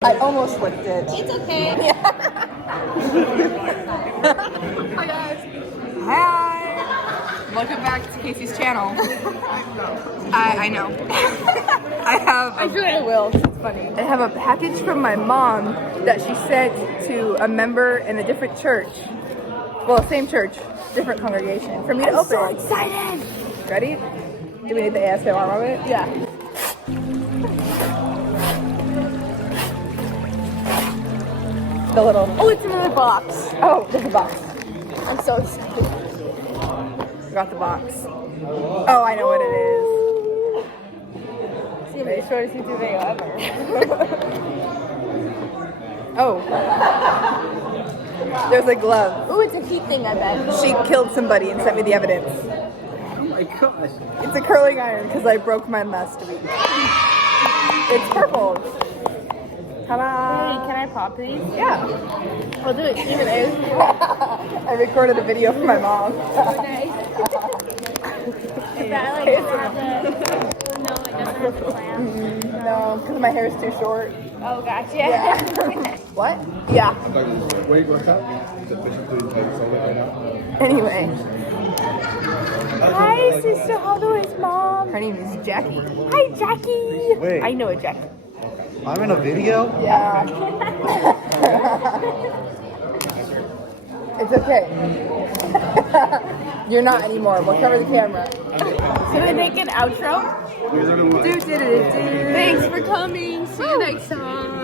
I almost licked it. It's okay. Yeah. Hi guys. Hi. Welcome back to Casey's channel. I know. I'm sure I will. It's funny. I have a package from my mom that she sent to a member in a different church. Well, same church, different congregation. For me to open. So excited. Ready? Do we need the ASMR of it? Yeah. The little. Oh, it's another box. Oh, there's a box. I'm so excited. Got the box. Oh, I know what it is. It's gonna be the shortest YouTube video ever. Oh. There's a glove. Ooh, it's a heat thing, I bet. She killed somebody and sent me the evidence. Oh my gosh. It's a curling iron because I broke mine last week. It's purple. Hey, Ta-da! can I pop these? Yeah. I'll do it even if. I recorded a video for my mom. Okay. Is that like have the... No, it doesn't have the clamp. No, because my hair is too short. Oh, gotcha. Yeah. What? Yeah. Wait, what's up? The fish food is over right now. Anyway. Hi, Sister Holloway's mom. Her name is Jackie. Hi, Jackie. Wait. I know a Jackie. I'm in a video? Yeah. It's okay. You're not anymore. We'll cover the camera. Should I make an outro? Do. Thanks for coming. See you next time.